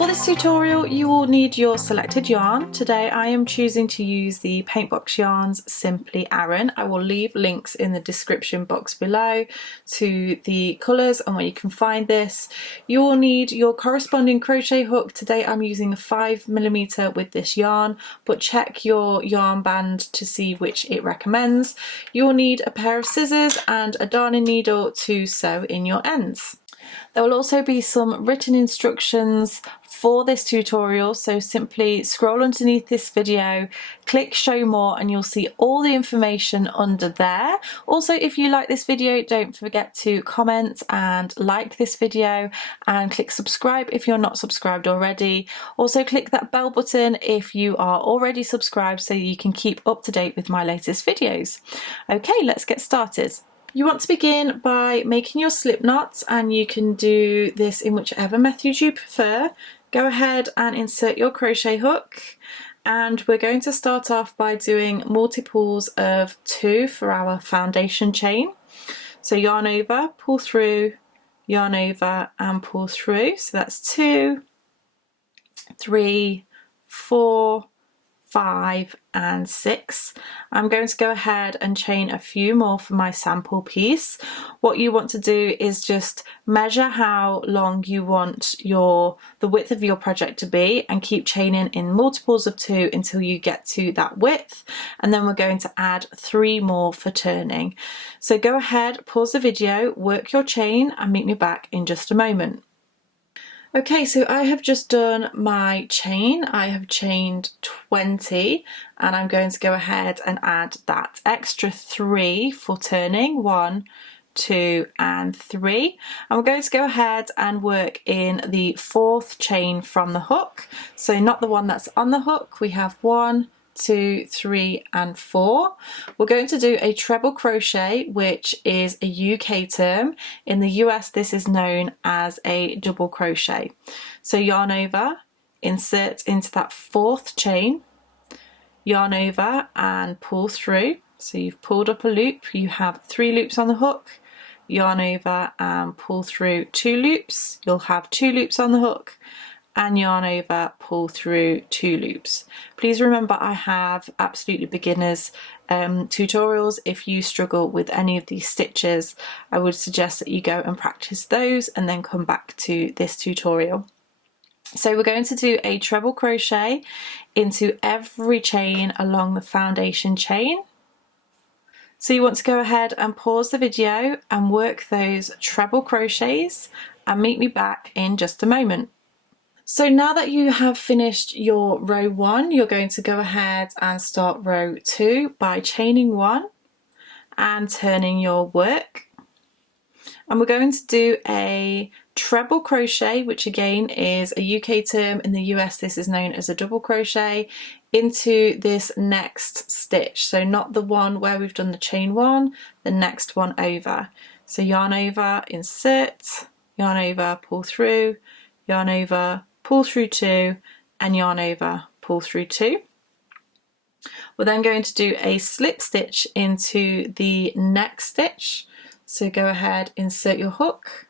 For this tutorial you will need your selected yarn. Today I am choosing to use the Paintbox Yarns Simply Aran. I will leave links in the description box below to the colours and where you can find this. You will need your corresponding crochet hook. Today I'm using a 5mm with this yarn, but check your yarn band to see which it recommends. You will need a pair of scissors and a darning needle to sew in your ends. There will also be some written instructions for this tutorial, so simply scroll underneath this video, click show more and you'll see all the information under there. Also, if you like this video, don't forget to comment and like this video and click subscribe if you're not subscribed already. Also click that bell button if you are already subscribed so you can keep up to date with my latest videos. Okay, let's get started. You want to begin by making your slip knots, and you can do this in whichever method you prefer. Go ahead and insert your crochet hook, and we're going to start off by doing multiples of 2 for our foundation chain. So yarn over, pull through, yarn over and pull through. So that's 2, 3, 4, 5 and 6. I'm going to go ahead and chain a few more for my sample piece. What you want to do is just measure how long you want the width of your project to be and keep chaining in multiples of 2 until you get to that width, and then we're going to add 3 more for turning. So go ahead, pause the video, work your chain and meet me back in just a moment. Okay, so I have just done my chain. I have chained 20 and I'm going to go ahead and add that extra 3 for turning. 1, 2 and 3. And we're going to go ahead and work in the 4th chain from the hook. So not the one that's on the hook. We have 1, 2, 3 and 4. We're going to do a treble crochet, which is a UK term. In the US this is known as a double crochet. So yarn over, insert into that 4th chain, yarn over and pull through. So you've pulled up a loop, you have 3 loops on the hook, yarn over and pull through 2 loops, you'll have 2 loops on the hook, and yarn over, pull through 2 loops. Please remember I have absolutely beginners tutorials. If you struggle with any of these stitches, I would suggest that you go and practice those and then come back to this tutorial. So we're going to do a treble crochet into every chain along the foundation chain. So you want to go ahead and pause the video and work those treble crochets and meet me back in just a moment. So now that you have finished your row 1, you're going to go ahead and start row 2 by chaining 1 and turning your work. And we're going to do a treble crochet, which again is a UK term. In the US this is known as a double crochet, into this next stitch. So not the one where we've done the chain 1, the next one over. So yarn over, insert, yarn over, pull through, yarn over, pull through 2 and yarn over, pull through 2. We're then going to do a slip stitch into the next stitch. So go ahead, insert your hook,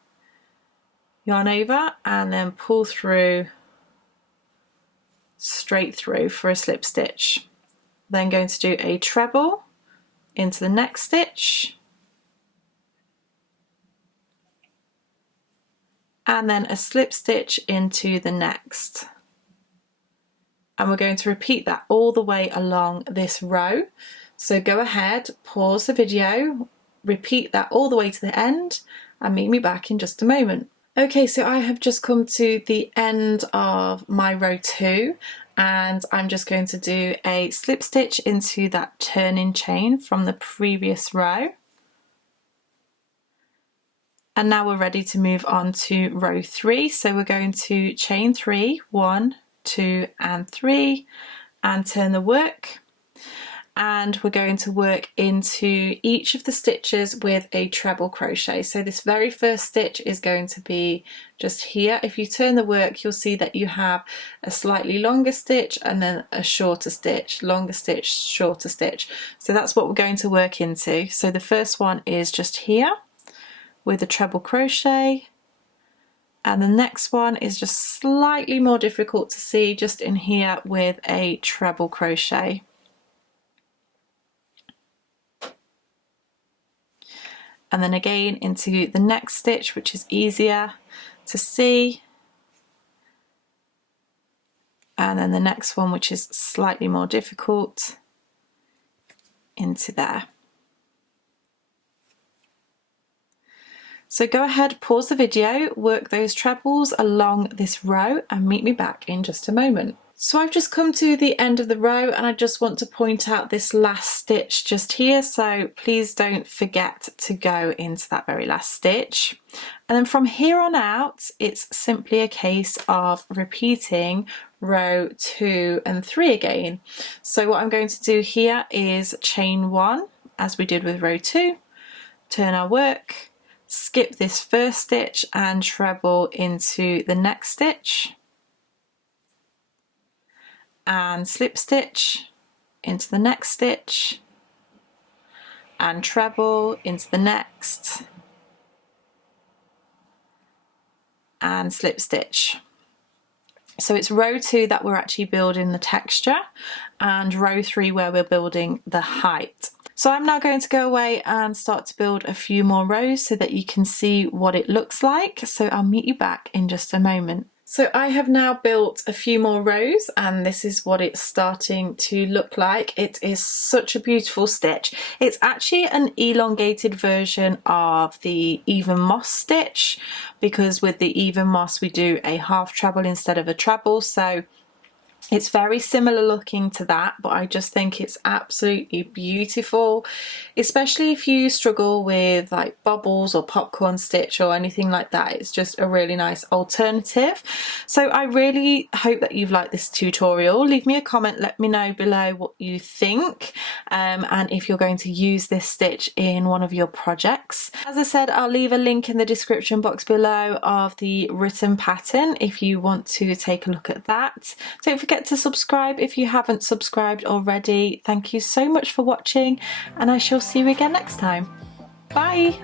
yarn over and then pull through straight through for a slip stitch. Then going to do a treble into the next stitch, and then a slip stitch into the next. And we're going to repeat that all the way along this row. So go ahead, pause the video, repeat that all the way to the end and meet me back in just a moment. Okay, so I have just come to the end of my row 2 and I'm just going to do a slip stitch into that turning chain from the previous row. And now we're ready to move on to row 3. So we're going to chain 3, 1, 2 and 3 and turn the work. And we're going to work into each of the stitches with a treble crochet. So this very first stitch is going to be just here. If you turn the work, you'll see that you have a slightly longer stitch and then a shorter stitch, longer stitch, shorter stitch. So that's what we're going to work into. So the first one is just here with a treble crochet, And the next one is just slightly more difficult to see, just in here with a treble crochet. And then again into the next stitch, which is easier to see. And then the next one, which is slightly more difficult, into there. So go ahead, pause the video, work those trebles along this row and meet me back in just a moment. So I've just come to the end of the row and I just want to point out this last stitch just here, so please don't forget to go into that very last stitch. And then from here on out, it's simply a case of repeating row 2 and 3 again. So what I'm going to do here is chain 1 as we did with row 2, turn our work, skip this first stitch and treble into the next stitch, and slip stitch into the next stitch, and treble into the next, and slip stitch. So it's row 2 that we're actually building the texture, and row 3 where we're building the height. So I'm now going to go away and start to build a few more rows so that you can see what it looks like. So I'll meet you back in just a moment. So I have now built a few more rows and this is what it's starting to look like. It is such a beautiful stitch. It's actually an elongated version of the even moss stitch, because with the even moss we do a half treble instead of a treble. So it's very similar looking to that, but I just think it's absolutely beautiful, especially if you struggle with like bobbles or popcorn stitch or anything like that. It's just a really nice alternative. So I really hope that you've liked this tutorial. Leave me a comment, let me know below what you think, and if you're going to use this stitch in one of your projects. As I said, I'll leave a link in the description box below of the written pattern if you want to take a look at that. Don't forget to subscribe if you haven't subscribed already. Thank you so much for watching and I shall see you again next time. Bye!